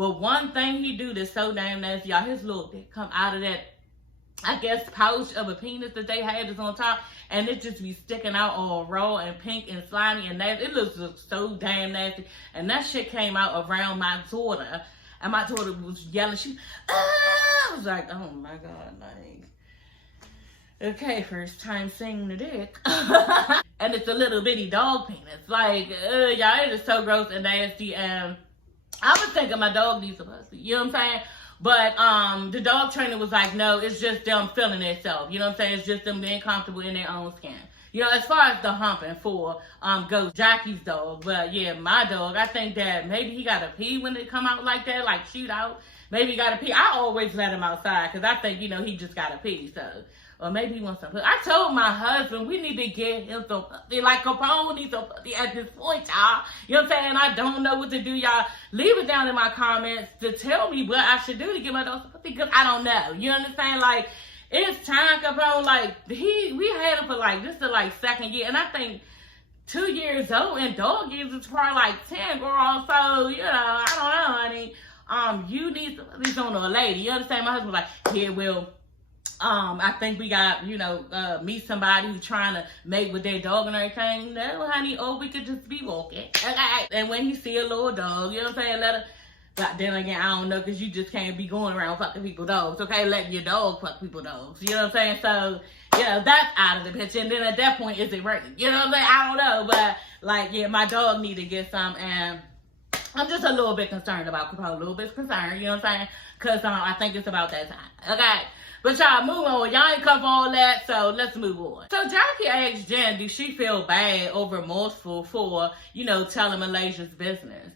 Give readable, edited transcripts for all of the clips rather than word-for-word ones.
But one thing he do that's so damn nasty, y'all, his little dick come out of that, I guess, pouch of a penis that they had is on top, and it just be sticking out all raw and pink and slimy and nasty. It looks so damn nasty. And that shit came out around my daughter, and my daughter was yelling. I was like, oh my God, like, okay, first time seeing the dick. And it's a little bitty dog penis. Like, y'all, it is so gross and nasty. And I was thinking my dog needs a pussy. You know what I'm saying? But the dog trainer was like, no, it's just them feeling itself. You know what I'm saying? It's just them being comfortable in their own skin. You know, as far as the humping for goes Jackie's dog. But yeah, my dog, I think that maybe he got to pee when they come out like that, like shoot out. Maybe he got to pee. I always let him outside because I think, you know, he just got to pee. So, or maybe he wants some pussy. I told my husband we need to get him some pussy. Like Capone needs some pussy at this point, y'all. You know what I'm saying? I don't know what to do, y'all. Leave it down in my comments to tell me what I should do to get my dog some pussy because I don't know. You understand? Like, it's time, Capone. Like, we had him for like, this is like second year. And I think 2 years old and dog years is probably like 10, girl. So, you know, I don't know, honey. You need some pussy on a lady. You understand? My husband was like, yeah, well, I think we got, you know, meet somebody who's trying to mate with their dog and everything. No, honey, we could just be walking. Okay. And when he see a little dog, you know what I'm saying, let her, but then again, I don't know, because you just can't be going around fucking people's dogs, okay? Letting your dog fuck people's dogs, you know what I'm saying? So, yeah, that's out of the picture. And then at that point, is it worth it? You know what I'm saying? I don't know, but, like, yeah, my dog need to get some, and I'm just a little bit concerned about Capone, a little bit concerned, you know what I'm saying? Because I think it's about that time, okay? But y'all, move on. Y'all ain't come for all that, so let's move on. So Jackie asked Jen, do she feel bad or remorseful for, you know, telling Malaysia's business?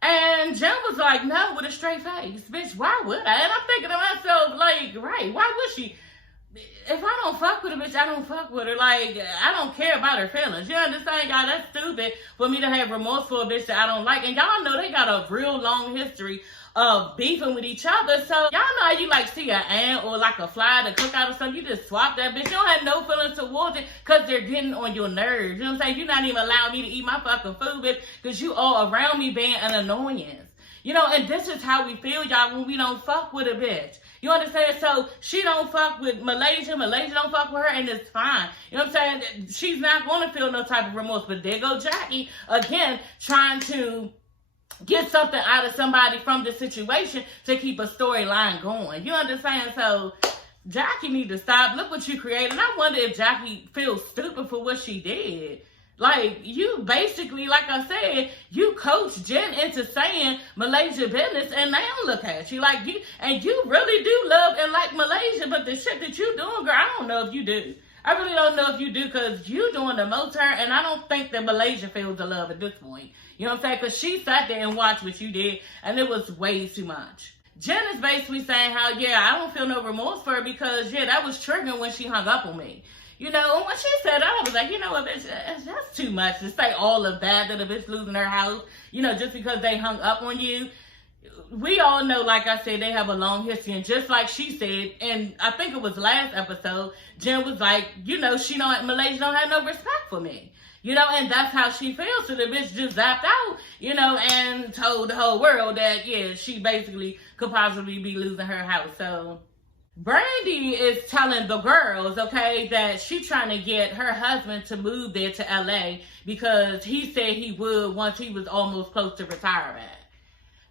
And Jen was like, no, with a straight face. Bitch, why would I? And I'm thinking to myself, like, right, why would she? If I don't fuck with her, bitch, I don't fuck with her. Like, I don't care about her feelings. You understand, y'all? That's stupid for me to have remorse for a bitch that I don't like. And y'all know they got a real long history of beefing with each other. So, y'all know how you, like, see an ant or, like, a fly to cook out or something. You just swap that bitch. You don't have no feelings towards it because they're getting on your nerves. You know what I'm saying? You're not even allowing me to eat my fucking food, bitch, because you all around me being an annoyance. You know, and this is how we feel, y'all, when we don't fuck with a bitch. You understand? So, she don't fuck with Malaysia. Malaysia don't fuck with her, and it's fine. You know what I'm saying? She's not going to feel no type of remorse. But there go Jackie, again, trying to get something out of somebody from the situation to keep a storyline going. You understand? So, Jackie need to stop. Look what you created. And I wonder if Jackie feels stupid for what she did. Like, you basically, like I said, you coached Jen into saying Malaysia business, and now look at you. Like, you really do love and like Malaysia, but the shit that you doing, girl, I don't know if you do. I really don't know if you do, because you doing the most her, and I don't think that Malaysia feels the love at this point. You know what I'm saying? Because she sat there and watched what you did, and it was way too much. Jen is basically saying how, yeah, I don't feel no remorse for her because, yeah, that was triggering when she hung up on me. You know, and when she said that, I was like, you know what, bitch, that's too much to say all of that a bitch losing her house, you know, just because they hung up on you. We all know, like I said, they have a long history. And just like she said, and I think it was last episode, Jen was like, you know, Malaysia don't have no respect for me. You know, and that's how she feels. So the bitch just zapped out, you know, and told the whole world that, yeah, she basically could possibly be losing her house. So Brandy is telling the girls, okay, that she's trying to get her husband to move there to LA because he said he would once he was almost close to retirement.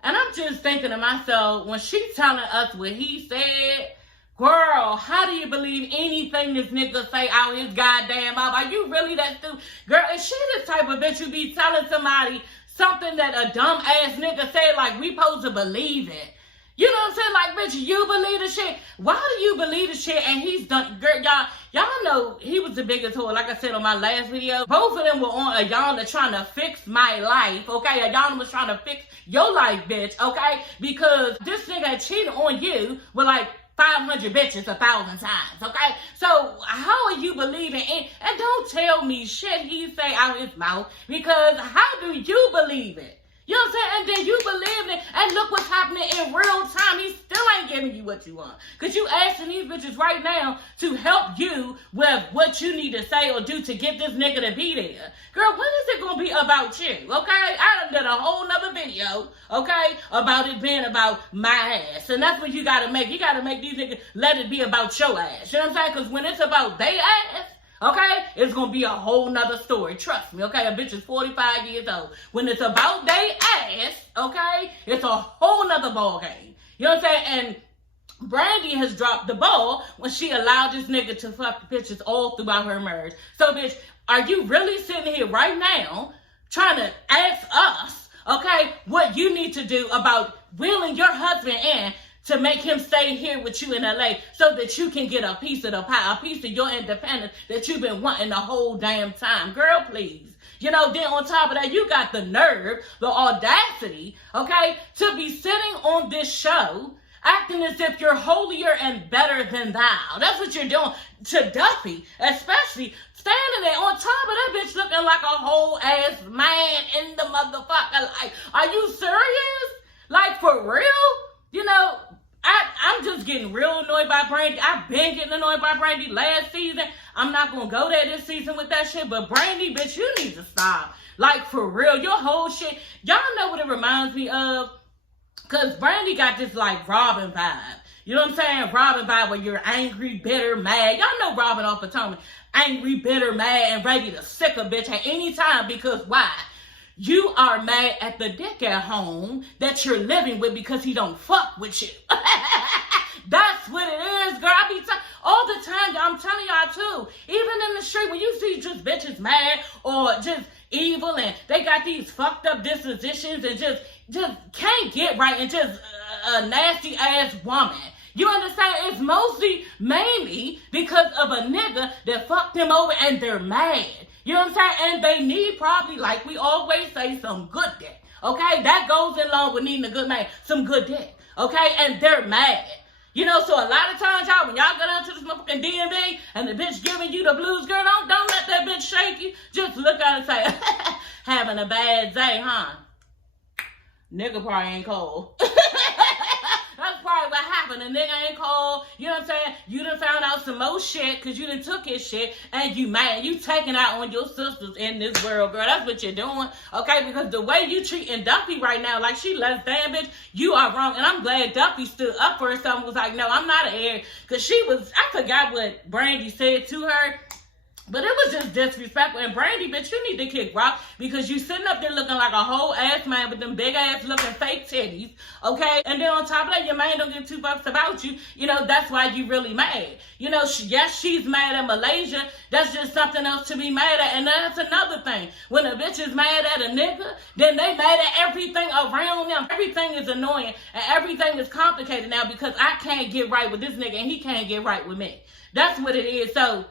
And I'm just thinking to myself, when she's telling us what he said, girl, how do you believe anything this nigga say out his goddamn mouth? Are you really that stupid? Girl, is she the type of bitch you be telling somebody something that a dumb ass nigga said, like we supposed to believe it? You know what I'm saying? Like, bitch, you believe the shit? Why do you believe the shit? And he's done, girl, y'all know he was the biggest whore. Like I said on my last video, both of them were on a y'all that trying to fix my life, okay? A y'all was trying to fix your life, bitch, okay? Because this nigga cheated on you with like 500 bitches 1,000 times, okay? So how are you believing in, and don't tell me shit he say out his mouth, because how do you believe it? You know what I'm saying? And then you believe it, and look what's happening in real time. He still ain't giving you what you want. Because you asking these bitches right now to help you with what you need to say or do to get this nigga to be there. Girl, when is it going to be about you, okay? I done did a whole nother video, okay, about it being about my ass. And that's what you got to make. You got to make these niggas let it be about your ass. You know what I'm saying? Because when it's about they ass, okay, it's going to be a whole nother story. Trust me, okay? A bitch is 45 years old. When it's about they ass, okay, it's a whole nother ball game. You know what I'm saying? And Brandy has dropped the ball when she allowed this nigga to fuck bitches all throughout her marriage. So, bitch, are you really sitting here right now trying to ask us, okay, what you need to do about wheeling your husband in to make him stay here with you in LA so that you can get a piece of the pie, a piece of your independence that you've been wanting the whole damn time? Girl, please. You know, then on top of that, you got the nerve, the audacity, okay, to be sitting on this show acting as if you're holier and better than thou. That's what you're doing to Duffy, especially standing there on top of that bitch looking like a whole ass man in the motherfucker. Like, are you serious? Like, for real? You know, I'm just getting real annoyed by Brandy. I've been getting annoyed by Brandy last season. I'm not going to go there this season with that shit. But Brandy, bitch, you need to stop. Like, for real. Your whole shit. Y'all know what it reminds me of? Because Brandy got this, like, Robin vibe. You know what I'm saying? Robin vibe where you're angry, bitter, mad. Y'all know Robin off Potomac. Angry, bitter, mad, and ready to sick a bitch at any time. Because why? You are mad at the dick at home that you're living with because he don't fuck with you. That's what it is, girl. I be all the time. I'm telling y'all too. Even in the street, when you see just bitches mad or just evil and they got these fucked up dispositions and just can't get right and just a nasty ass woman. You understand? It's mostly, mainly because of a nigga that fucked them over and they're mad. You know what I'm saying? And they need probably, like we always say, some good dick. Okay? That goes along with needing a good man. Some good dick. Okay? And they're mad. You know, so a lot of times, y'all, when y'all go down to this motherfucking DMV and the bitch giving you the blues, girl, don't let that bitch shake you. Just look at it and say, having a bad day, huh? Nigga probably ain't cold. That's probably what happened. The nigga ain't cold. You know what I'm saying? You done found out some more shit because you done took his shit and you mad. You taking out on your sisters in this world, girl. That's what you're doing. Okay? Because the way you treating Duffy right now, like she less than, bitch, you are wrong. And I'm glad Duffy stood up for herself and was like, no, I'm not an heir. Because she was, I forgot what Brandy said to her. But it was just disrespectful. And Brandy, bitch, you need to kick rock because you sitting up there looking like a whole ass man with them big ass looking fake titties, okay? And then on top of that, your man don't give two fucks about you. You know, that's why you really mad. You know, yes, she's mad at Malaysia. That's just something else to be mad at. And that's another thing. When a bitch is mad at a nigga, then they mad at everything around them. Everything is annoying and everything is complicated now because I can't get right with this nigga and he can't get right with me. That's what it is. So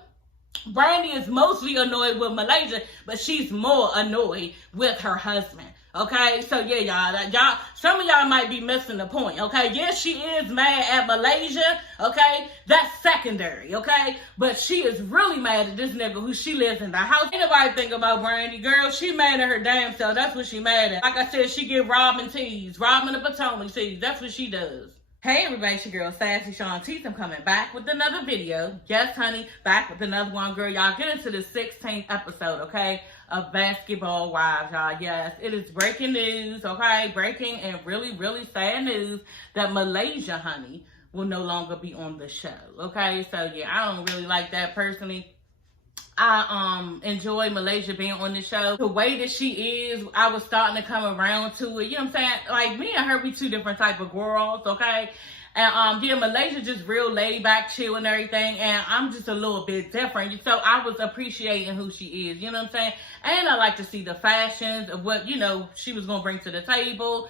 Brandy is mostly annoyed with Malaysia, but she's more annoyed with her husband. Okay, so yeah, y'all, some of y'all might be missing the point. Okay, yes, she is mad at Malaysia. Okay, that's secondary. Okay, but she is really mad at this nigga who she lives in the house. Ain't nobody think about Brandy, girl. She mad at her damn self. That's what she mad at. Like I said, she give Robin teas, Robin the Potomac teas. That's what she does. Hey everybody, it's your girl Sassy Sean Teeth. I'm coming back with another video. Yes, honey, back with another one, girl. Y'all get into the 16th episode, okay, of Basketball Wives, y'all. Yes, it is breaking news, okay, breaking and really, really sad news that Malaysia, honey, will no longer be on the show, okay? So yeah, I don't really like that personally. I enjoy Malaysia being on the show. The way that she is, I was starting to come around to it. You know what I'm saying? Like, me and her, we two different type of girls, okay? And yeah, Malaysia just real laid back, chill and everything. And I'm just a little bit different. So I was appreciating who she is. You know what I'm saying? And I like to see the fashions of what, you know, she was going to bring to the table.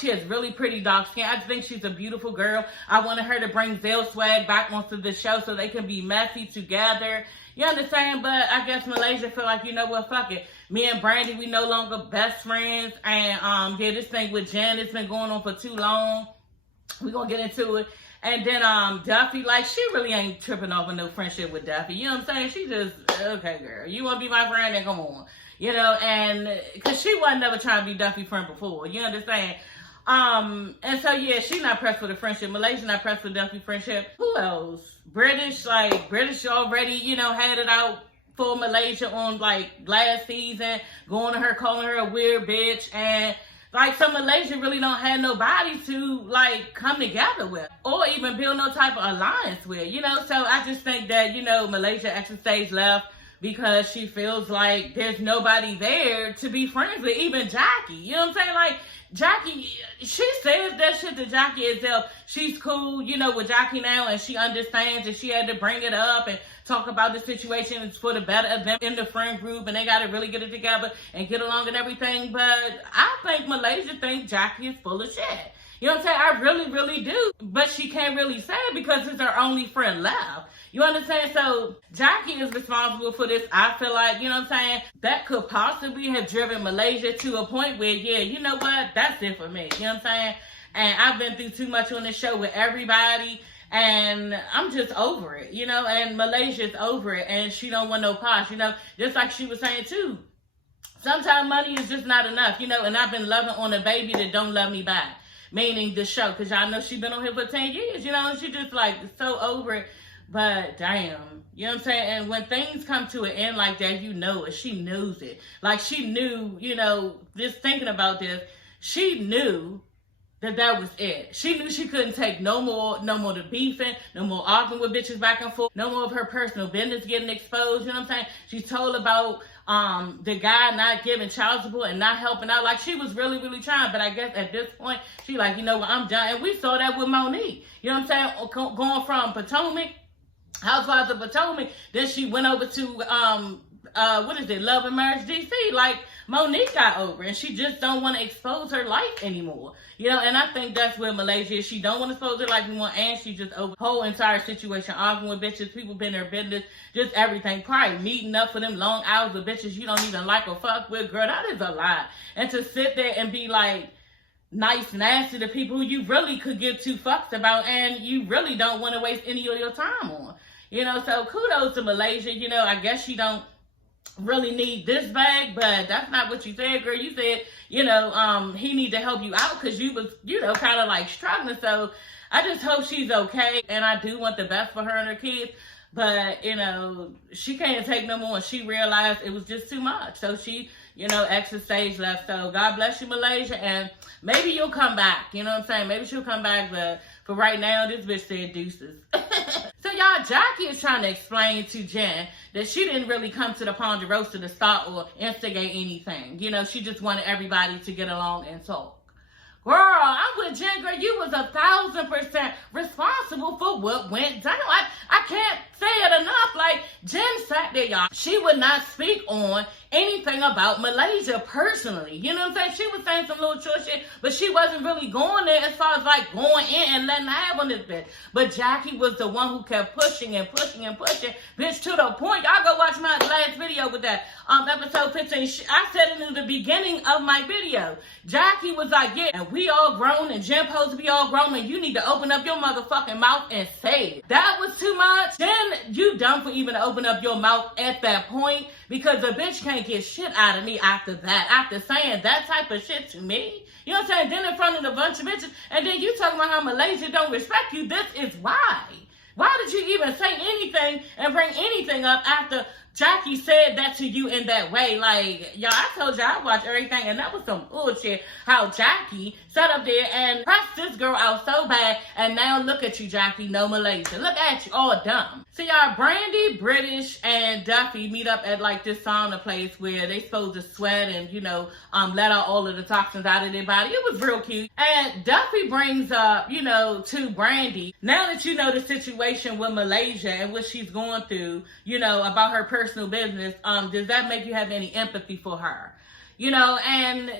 She has really pretty dark skin. I think she's a beautiful girl. I wanted her to bring Zell Swag back onto the show so they can be messy together. You understand? But I guess Malaysia feel like, you know what, fuck it. Me and Brandy, we no longer best friends. And yeah, this thing with Jen, it's been going on for too long. We're gonna get into it. And then Duffy, like, she really ain't tripping off of no friendship with Duffy. You know what I'm saying? She just, okay, girl, you wanna be my friend? Then come on. You know, and because she wasn't never trying to be Duffy friend before. You understand? And so yeah, she not pressed for the friendship. Malaysia not pressed for Duffy friendship. Who else? British already, you know, had it out for Malaysia on like last season, going to her, calling her a weird bitch, and like, so Malaysia really don't have nobody to like come together with or even build no type of alliance with, you know. So I just think that, you know, Malaysia actually stays left because she feels like there's nobody there to be friends with, even Jackie. You know what I'm saying? Like, Jackie, she says that shit to Jackie herself. She's cool, you know, with Jackie now, and she understands, and she had to bring it up and talk about the situation. It's for the better of them in the friend group, and they got to really get it together and get along and everything. But I think Malaysia thinks Jackie is full of shit. You know what I'm saying? I really, really do. But she can't really say it because it's her only friend left. You understand? So Jackie is responsible for this. I feel like, you know what I'm saying, that could possibly have driven Malaysia to a point where, yeah, you know what, that's it for me. You know what I'm saying? And I've been through too much on this show with everybody, and I'm just over it, you know, and Malaysia's over it, and she don't want no posh, you know, just like she was saying too. Sometimes money is just not enough, you know, and I've been loving on a baby that don't love me back, meaning the show, because y'all know she been on here for 10 years, you know, and she just like so over it. But damn, you know what I'm saying? And when things come to an end like that, you know it. She knows it. Like, she knew, you know, just thinking about this, she knew that was it. She knew she couldn't take no more the beefing, no more arguing with bitches back and forth, no more of her personal business getting exposed. You know what I'm saying? She told about the guy not giving child support and not helping out. Like, she was really, really trying. But I guess at this point, she like, you know what, I'm done. And we saw that with Monique. You know what I'm saying? Going from Potomac, Housewives of Potomac, then she went over to Love and Marriage DC. Like, Monique got over, and she just don't want to expose her life anymore, you know. And I think that's where Malaysia is. She don't want to expose her life anymore, and she just over the whole entire situation, arguing with bitches, people been their business, just everything, probably meeting up for them long hours with bitches you don't even like or fuck with. Girl, that is a lot. And to sit there and be like nice, nasty to people who you really could give two fucks about, and you really don't want to waste any of your time on. You know, so kudos to Malaysia. You know, I guess she don't really need this bag, but that's not what you said, girl. You said, you know, he need to help you out because you was, you know, kind of like struggling. So I just hope she's okay, and I do want the best for her and her kids. But, you know, she can't take no more, and she realized it was just too much. So she, you know, exit stage left. So God bless you, Malaysia, and maybe you'll come back. You know what I'm saying? Maybe she'll come back, but for right now, this bitch said deuces. So y'all, Jackie is trying to explain to Jen that she didn't really come to the Ponderosa to start or instigate anything. You know, she just wanted everybody to get along and talk. Girl, I'm with Jen, girl. You was 1,000% responsible for what went down. I can't say it enough. Like, Jen sat there, y'all. She would not speak on anything about Malaysia personally. You know what I'm saying? She was saying some little short shit, but she wasn't really going there as far as like going in and letting her have on this bitch. But Jackie was the one who kept pushing and pushing and pushing, bitch, to the point. Y'all go watch my last video with that episode 15. I said it in the beginning of my video. Jackie was like, yeah, and we all grown, and Jen supposed to be all grown, and you need to open up your motherfucking mouth and say it. That was too much. Jen, you dumb for even open up your mouth at that point, because a bitch can't get shit out of me after that, after saying that type of shit to me. You know what I'm saying? Then in front of a bunch of bitches, and then you talking about how Malaysia don't respect you. This is why. Why did you even say anything and bring anything up after Jackie said that to you in that way? Like, y'all, I told y'all I watched everything, and that was some bullshit. How Jackie sat up there and pressed this girl out so bad, and now look at you, Jackie, no Malaysia. Look at you, all dumb. So y'all, Brandy, British, and Duffy meet up at like this sauna place where they supposed to sweat and, you know, let out all of the toxins out of their body. It was real cute. And Duffy brings up, you know, to Brandy, now that you know the situation with Malaysia and what she's going through, you know, about her personal business, does that make you have any empathy for her? You know, and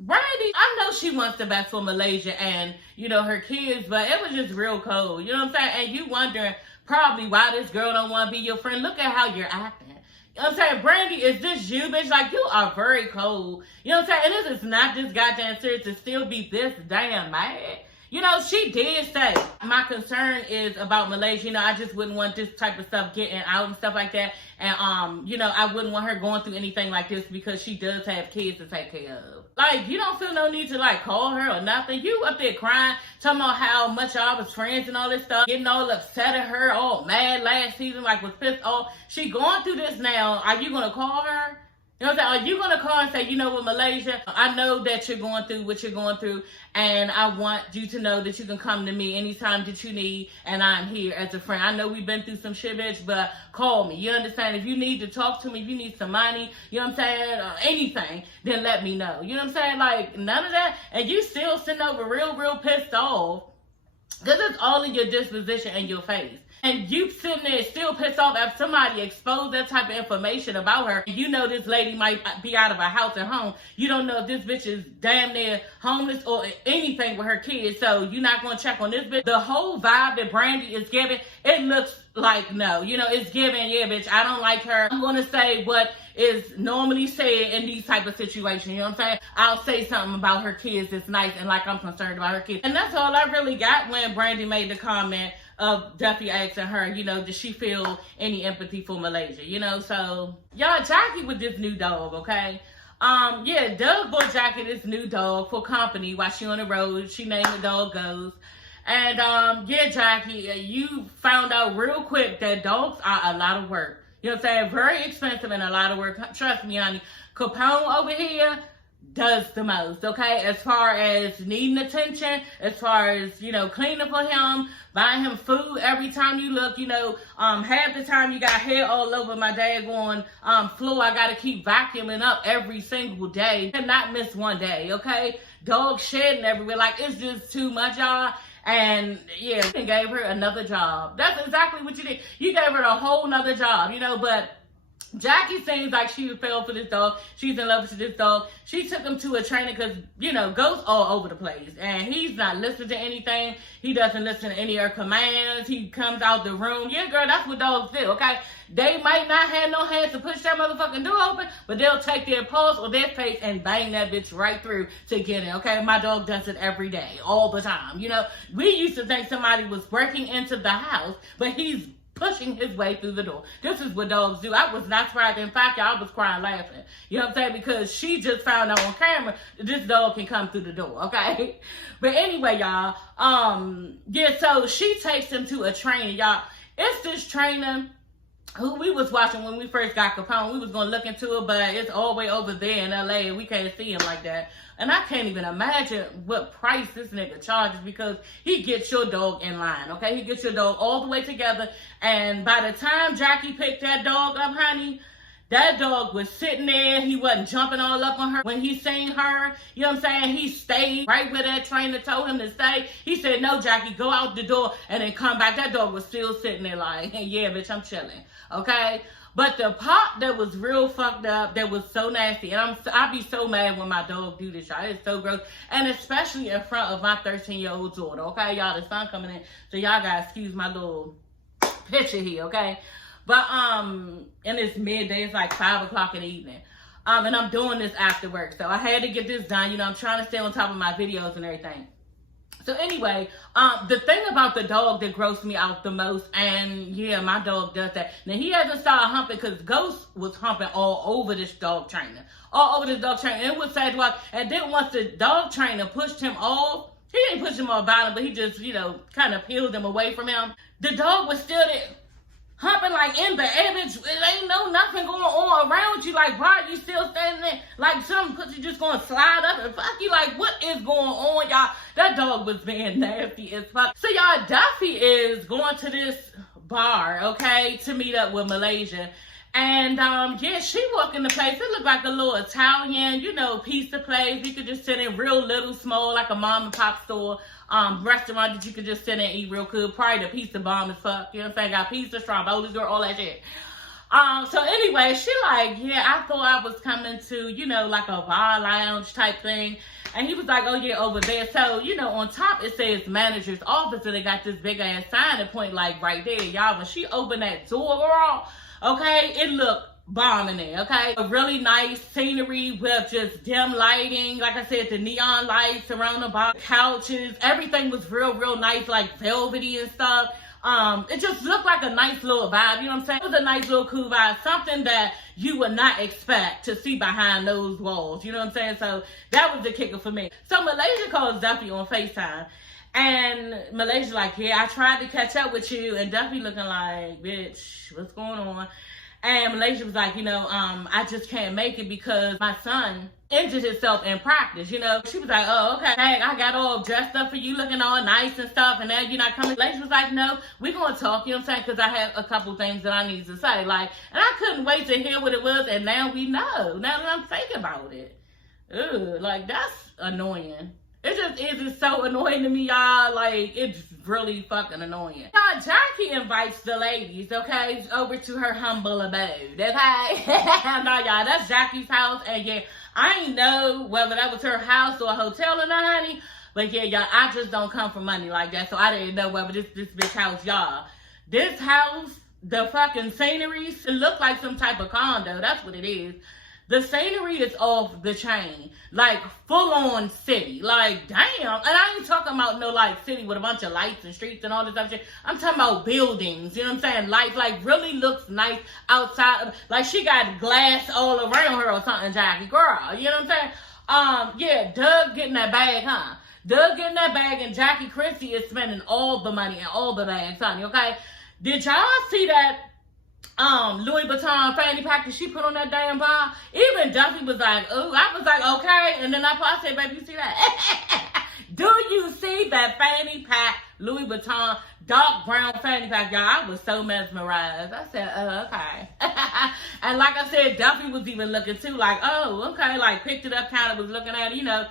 Brandy, I know she wants the best for Malaysia and, you know, her kids, but it was just real cold. You know what I'm saying? And you wondering probably why this girl don't want to be your friend. Look at how you're acting. You know what I'm saying? Brandy, is this you, bitch? Like, you are very cold. You know what I'm saying? And this is not this goddamn serious to still be this damn mad. You know, she did say, my concern is about Malaysia. You know, I just wouldn't want this type of stuff getting out and stuff like that. And, you know, I wouldn't want her going through anything like this because she does have kids to take care of. Like, you don't feel no need to, like, call her or nothing. You up there crying, talking about how much y'all was friends and all this stuff, getting all upset at her, all mad last season, like, was pissed off. She going through this now. Are you going to call her? You know what I'm saying? Are you going to call and say, you know what, Malaysia, I know that you're going through what you're going through, and I want you to know that you can come to me anytime that you need, and I'm here as a friend. I know we've been through some shit, bitch, but call me. You understand? If you need to talk to me, if you need some money, you know what I'm saying, or anything, then let me know. You know what I'm saying? Like, none of that, and you still sitting over real pissed off, because it's all in your disposition and your face. And you sitting there still pissed off after somebody exposed that type of information about her. You know this lady might be out of a house at home. You don't know if this bitch is damn near homeless or anything with her kids. So you're not going to check on this bitch. The whole vibe that Brandy is giving, it looks like no. You know, it's giving, yeah, bitch, I don't like her. I'm going to say what is normally said in these type of situations. You know what I'm saying? I'll say something about her kids that's nice and like I'm concerned about her kids. And that's all I really got when Brandy made the comment of Duffy asking her, you know, does she feel any empathy for Malaysia? You know, so y'all, Jackie with this new dog, okay? Yeah, Doug bought Jackie this new dog for company while she on the road. She named the dog Ghost. And yeah, Jackie, you found out real quick that dogs are a lot of work. You know what I'm saying? Very expensive and a lot of work. Trust me, honey. Capone over here does the most, okay? As far as needing attention, as far as, you know, cleaning for him, buying him food every time you look, you know, half the time you got hair all over my daggone floor. I got to keep vacuuming up every single day. Cannot miss one day, okay? Dog shedding everywhere. Like, it's just too much, y'all. And yeah, you gave her another job. That's exactly what you did. You gave her a whole nother job, you know, but Jackie seems like she fell for this dog. She's in love with this dog. She took him to a trainer because, you know, Ghost's all over the place. And he's not listening to anything. He doesn't listen to any of her commands. He comes out the room. Yeah, girl, that's what dogs do, okay? They might not have no hands to push that motherfucking door open, but they'll take their paws or their face and bang that bitch right through to get in, okay? My dog does it every day, all the time. You know, we used to think somebody was breaking into the house, but he's pushing his way through the door. This is what dogs do. I was not surprised. In fact, y'all, I was crying laughing. You know what I'm saying? Because she just found out on camera that this dog can come through the door, okay? But anyway, y'all, yeah, so she takes him to a trainer, y'all. It's this trainer who we was watching when we first got Capone. We was going to look into it, but it's all the way over there in LA, and we can't see him like that. And I can't even imagine what price this nigga charges because he gets your dog in line, okay? He gets your dog all the way together. And by the time Jackie picked that dog up, honey, that dog was sitting there. He wasn't jumping all up on her when he seen her. You know what I'm saying? He stayed right where that trainer told him to stay. He said, no, Jackie, go out the door and then come back. That dog was still sitting there like, hey, yeah, bitch, I'm chilling, okay? But the part that was real fucked up, that was so nasty, and I be so mad when my dog do this, y'all. It's so gross, and especially in front of my 13-year-old daughter, okay, y'all? The sun coming in, so y'all gotta excuse my little picture here, okay? But and it's midday, it's like 5 o'clock in the evening, and I'm doing this after work, so I had to get this done. You know, I'm trying to stay on top of my videos and everything. So anyway, the thing about the dog that grossed me out the most, and yeah, my dog does that. Now, he hasn't started humping because Ghost was humping all over this dog trainer. All over this dog trainer. And it was sad to watch. And then once the dog trainer pushed him off, he didn't push him off violent, but he just, you know, kind of peeled him away from him. The dog was still there, humping like in the air, bitch. It ain't no nothing going on around you. Like, why are you still standing there? Like, some pussy just gonna slide up and fuck you. Like, what is going on, y'all? That dog was being nasty as fuck. So, y'all, Duffy is going to this bar, okay, to meet up with Malaysia. And, yeah, she walked in the place. It looked like a little Italian, you know, pizza place. You could just sit in real little, small, like a mom and pop store. Restaurant that you could just sit and eat real good. Probably the pizza bomb as fuck. You know what I'm saying? Got pizza, strawberries, girl, all that shit. So anyway, she like, yeah, I thought I was coming to, you know, like a bar lounge type thing. And he was like, oh yeah, over there. So, you know, on top it says manager's office, and they got this big ass sign and point like right there. Y'all, when she opened that door, girl, okay, it looked bomb in there, okay? A really nice scenery with just dim lighting. Like I said, the neon lights around the bar, couches, everything was real nice, like velvety and stuff. It just looked like a nice little vibe, you know what I'm saying? It was a nice little cool vibe, something that you would not expect to see behind those walls, you know what I'm saying? So that was the kicker for me. So Malaysia calls Duffy on FaceTime, and Malaysia's like, yeah, I tried to catch up with you, and Duffy looking like, bitch, what's going on? And Malaysia was like, you know, I just can't make it because my son injured himself in practice, you know. She was like, oh, okay, hey, I got all dressed up for you, looking all nice and stuff, and now you're not coming. Malaysia was like, no, we're going to talk, you know what I'm saying, because I had a couple things that I needed to say, like, and I couldn't wait to hear what it was, and now we know, now that I'm thinking about it. Ugh, like, that's annoying. It just is, it's so annoying to me, y'all. Like, it's really fucking annoying. Y'all, Jackie invites the ladies, okay, over to her humble abode, okay? No, y'all, that's Jackie's house, and yeah, I ain't know whether that was her house or a hotel or not, honey, but yeah, y'all, I just don't come for money like that, so I didn't know whether this bitch house, y'all. This house, the fucking scenery, it looked like some type of condo, that's what it is. The scenery is off the chain, like full-on city, like damn. And I ain't talking about no like city with a bunch of lights and streets and all this other shit. I'm talking about buildings, you know what I'm saying? Lights, like really looks nice outside. Like she got glass all around her or something, Jackie, girl, you know what I'm saying? Yeah, Doug getting that bag, huh? Doug getting that bag, and Jackie Christie is spending all the money and all the bags, honey, okay? Did y'all see that Louis Vuitton fanny pack that she put on that damn bar? Even Duffy was like, oh, I was like, okay. And then I said, baby, you see that? Do you see that fanny pack, Louis Vuitton, dark brown fanny pack, y'all? I was so mesmerized. I said, oh, okay. And like I said, Duffy was even looking too, like, oh, okay, like picked it up, kind of was looking at it, you know.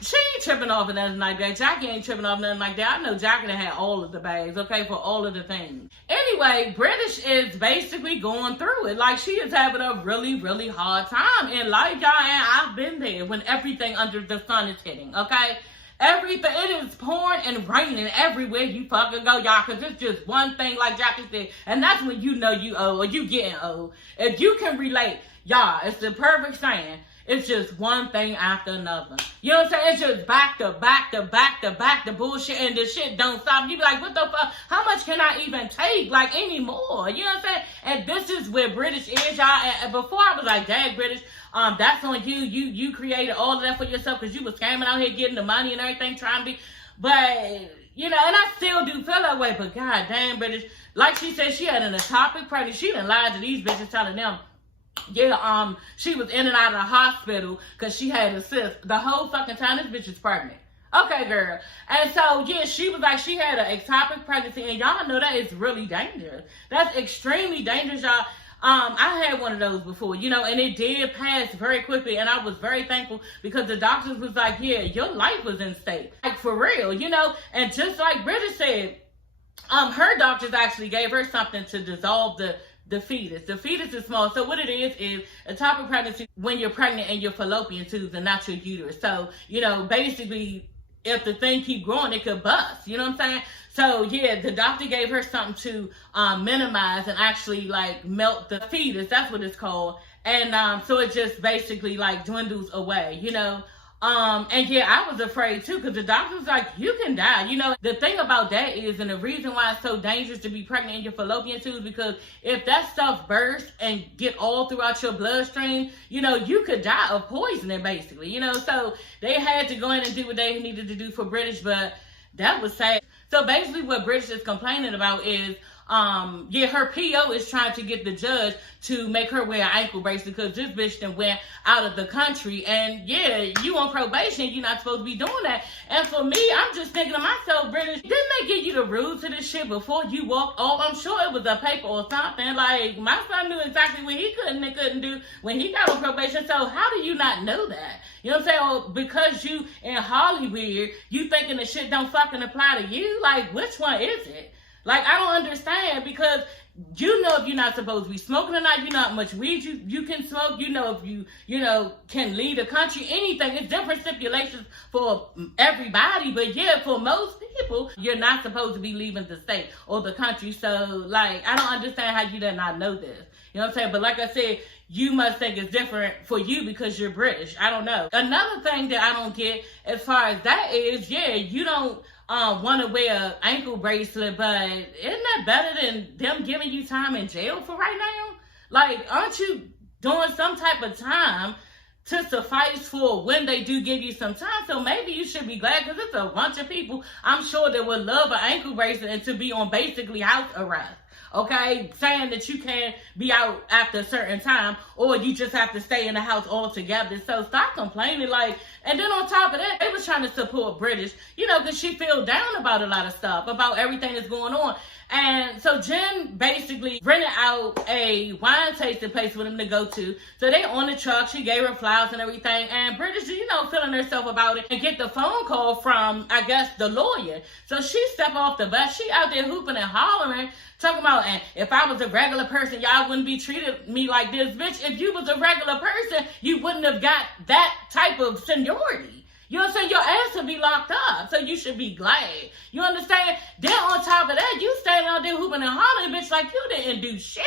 She ain't tripping off of nothing like that. Jackie ain't tripping off nothing like that. I know Jackie done had all of the bags, okay, for all of the things. Anyway, British is basically going through it. Like, she is having a really hard time in life, y'all, and I've been there when everything under the sun is hitting, okay? Everything, it is pouring and raining everywhere you fucking go, y'all, because it's just one thing, like Jackie said, and that's when you know you old, or you getting old. If you can relate, y'all, it's the perfect saying. It's just one thing after another. You know what I'm saying? It's just back to back to bullshit, and the shit don't stop. You be like, what the fuck? How much can I even take, like, anymore? You know what I'm saying? And this is where British is, y'all. And before I was like, dang, British, that's on you. You created all of that for yourself because you was scamming out here getting the money and everything, trying to be. But, you know, and I still do feel that way. But god damn, British. Like she said, she had an ectopic pregnancy. She done lied to these bitches telling them, yeah, she was in and out of the hospital because she had a cyst. The whole fucking time this bitch is pregnant. Okay, girl. And so, yeah, she was like, she had an ectopic pregnancy, and y'all know that is really dangerous. That's extremely dangerous, y'all. I had one of those before, you know, and it did pass very quickly, and I was very thankful because the doctors was like, yeah, your life was in stake. Like, for real, you know? And just like Bridget said, her doctors actually gave her something to dissolve the fetus. The fetus is small. So what it is ectopic pregnancy when you're pregnant in your fallopian tubes and not your uterus. So, you know, basically, if the thing keep growing, it could bust. You know what I'm saying? So, yeah, the doctor gave her something to minimize and actually, like, melt the fetus. That's what it's called. And so it just basically, like, dwindles away, you know? And yeah, I was afraid too, because the doctor was like, you can die. You know, the thing about that is, and the reason why it's so dangerous to be pregnant in your fallopian tubes, because if that stuff bursts and get all throughout your bloodstream, you know, you could die of poisoning, basically, you know. So they had to go in and do what they needed to do for British, but that was sad. So basically what British is complaining about is, yeah, her PO is trying to get the judge to make her wear an ankle bracelet because this bitch done went out of the country, and yeah, you on probation, you're not supposed to be doing that. And for me, I'm just thinking to myself, British, didn't they give you the rules to this shit before you walked off? I'm sure it was a paper or something. Like, my son knew exactly what he could and couldn't do when he got on probation, so how do you not know that? You know what I'm saying? Or because you in Hollywood, you thinking the shit don't fucking apply to you? Like, which one is it? Like, I don't understand, because you know if you're not supposed to be smoking or not, you know how much weed you can smoke, you know if you know, can leave the country, anything. It's different stipulations for everybody, but yeah, for most people, you're not supposed to be leaving the state or the country. So, like, I don't understand how you did not know this. You know what I'm saying? But like I said, you must think it's different for you because you're British. I don't know. Another thing that I don't get as far as that is, yeah, you don't want to wear an ankle bracelet, but isn't that better than them giving you time in jail for right now? Like, aren't you doing some type of time to suffice for when they do give you some time? So maybe you should be glad, because it's a bunch of people, I'm sure, that would love an ankle bracelet and to be on basically house arrest. Okay, saying that you can't be out after a certain time, or you just have to stay in the house altogether. So stop complaining. Like, and then on top of that, they was trying to support British, you know, because she feel down about a lot of stuff, about everything that's going on. And so Jen basically rented out a wine tasting place for them to go to. So they on the truck, she gave her flowers and everything. And British, you know, feeling herself about it, and get the phone call from, I guess, the lawyer. So she step off the bus. She out there hooping and hollering, talking about, and if I was a regular person, y'all wouldn't be treating me like this. Bitch, if you was a regular person, you wouldn't have got that type of seniority. You know what I'm saying? Your ass would be locked up. So you should be glad. You understand? Then on top of that, you standing out there hooping and hollering, bitch, like you didn't do shit.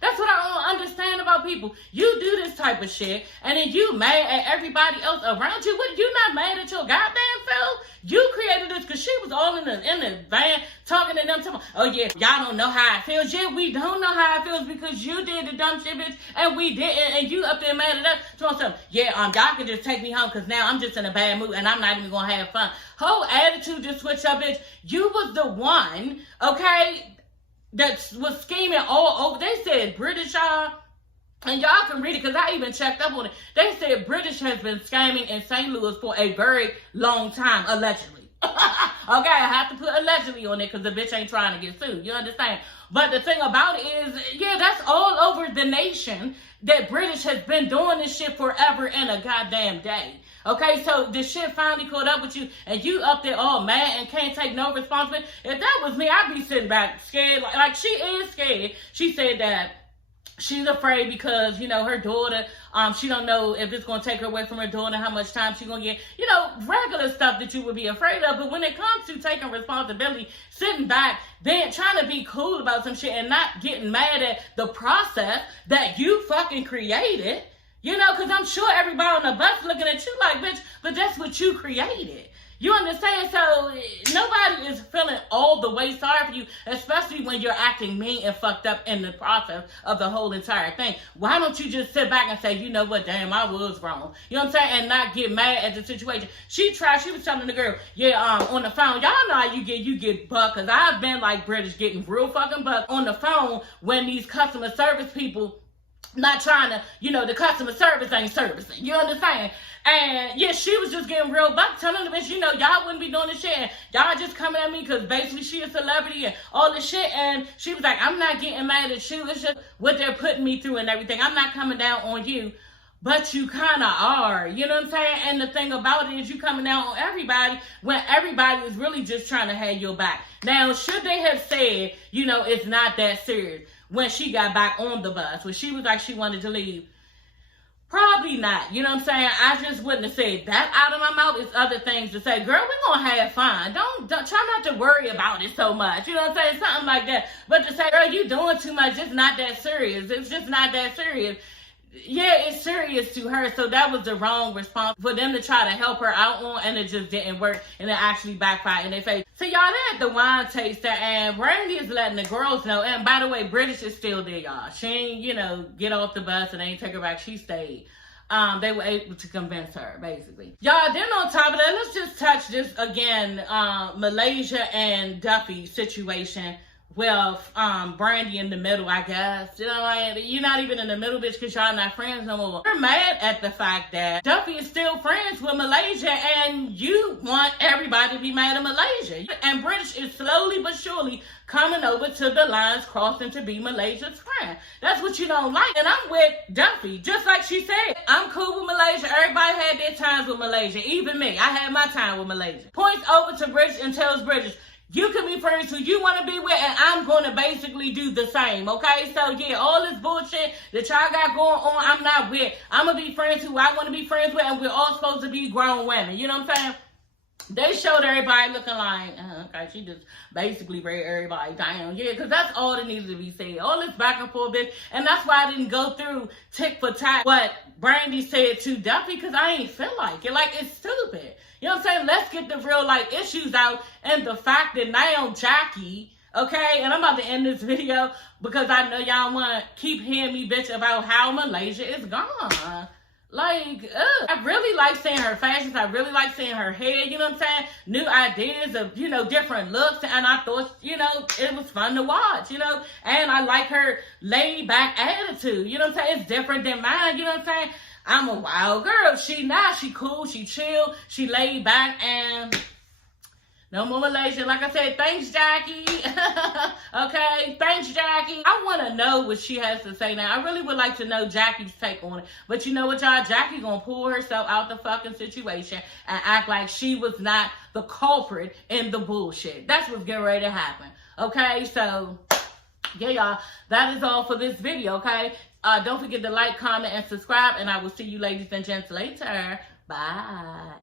That's what I don't understand about people. You do this type of shit, and then you mad at everybody else around you. What, you not mad at your goddamn self? You created this because she was all in the van talking to them. Oh yeah, y'all don't know how it feels. Yeah, we don't know how it feels because you did the dumb shit, bitch, and we didn't. And you up there mad at us. So yeah, y'all can just take me home because now I'm just in a bad mood and I'm not even gonna have fun. Whole attitude just switched up, bitch. You was the one, okay, that was scheming all over. They said British, y'all, and y'all can read it because I even checked up on it. They said British has been scamming in St. Louis for a very long time, allegedly. Okay, I have to put allegedly on it because the bitch ain't trying to get sued. You understand? But the thing about it is, yeah, that's all over the nation that British has been doing this shit forever and a goddamn day. Okay, so the shit finally caught up with you, and you up there all mad and can't take no responsibility. If that was me, I'd be sitting back scared. Like she is scared. She said that she's afraid because, you know, her daughter, she don't know if it's going to take her away from her daughter, how much time she's going to get, you know, regular stuff that you would be afraid of. But when it comes to taking responsibility, sitting back, then trying to be cool about some shit and not getting mad at the process that you fucking created, you know, because I'm sure everybody on the bus looking at you like, bitch, but that's what you created. You understand? So nobody is feeling all the way sorry for you, especially when you're acting mean and fucked up in the process of the whole entire thing. Why don't you just sit back and say, you know what, damn, I was wrong. You know what I'm saying? And not get mad at the situation. She was telling the girl, yeah, on the phone, y'all know how you get bucked, because I've been like British getting real fucking bucked on the phone when these customer service people not trying to, you know, the customer service ain't servicing. You understand? And yeah, she was just getting real buck, telling the bitch, you know, y'all wouldn't be doing this shit. And y'all just coming at me because basically she a celebrity and all this shit. And she was like, I'm not getting mad at you. It's just what they're putting me through and everything. I'm not coming down on you. But you kind of are. You know what I'm saying? And the thing about it is you coming down on everybody when everybody is really just trying to have your back. Now, should they have said, you know, it's not that serious when she got back on the bus, when she was like she wanted to leave? Probably not. You know what I'm saying? I just wouldn't have said that out of my mouth. It's other things to say. Girl, we're going to have fun. Don't try not to worry about it so much. You know what I'm saying? Something like that. But to say, girl, you doing too much. It's not that serious. It's just not that serious. Yeah, it's serious to her. So that was the wrong response for them to try to help her out on, and it just didn't work, and it actually backfired in their face. So y'all, they at the wine taster, and Brandy is letting the girls know. And by the way, British is still there, y'all. She ain't, you know, get off the bus and ain't take her back. She stayed. They were able to convince her, basically. Y'all, then on top of that, let's just touch this again, Malaysia and Duffy situation. Well, Brandy in the middle, I guess. You know, like, you're not even in the middle, bitch, because y'all not friends no more. You're mad at the fact that Duffy is still friends with Malaysia, and you want everybody to be mad at Malaysia. And British is slowly but surely coming over to the lines crossing to be Malaysia's friend. That's what you don't like. And I'm with Duffy. Just like she said, I'm cool with Malaysia. Everybody had their times with Malaysia. Even me. I had my time with Malaysia. Points over to British and tells British, you can be friends who you want to be with, and I'm going to basically do the same, okay? So, yeah, all this bullshit that y'all got going on, I'm not with. I'm going to be friends who I want to be friends with, and we're all supposed to be grown women. You know what I'm saying? they showed everybody looking like, okay, she just basically read everybody down. Yeah, because that's all that needs to be said. All this back and forth, bitch. And that's why I didn't go through tick for tack what Brandy said to Duffy, because I ain't feel like it. Like, it's stupid. You know what I'm saying? Let's get the real, like, issues out. And the fact that now Jackie, okay, and I'm about to end this video because I know y'all want to keep hearing me bitch about how Malaysia is gone. Like, I really like seeing her fashions. I really like seeing her hair, you know what I'm saying? New ideas of, you know, different looks. And I thought, you know, it was fun to watch, you know? And I like her laid back attitude, you know what I'm saying? It's different than mine, you know what I'm saying? I'm a wild girl. She not. She cool. She chill. She laid back. And no more Malaysia. Like I said, thanks, Jackie. Okay, thanks, Jackie. I want to know what she has to say now. I really would like to know Jackie's take on it. But you know what, y'all? Jackie gonna pull herself out the fucking situation and act like she was not the culprit in the bullshit. That's what's getting ready to happen. Okay, so yeah, y'all. That is all for this video, okay? Don't forget to like, comment, and subscribe. And I will see you ladies and gents later. Bye.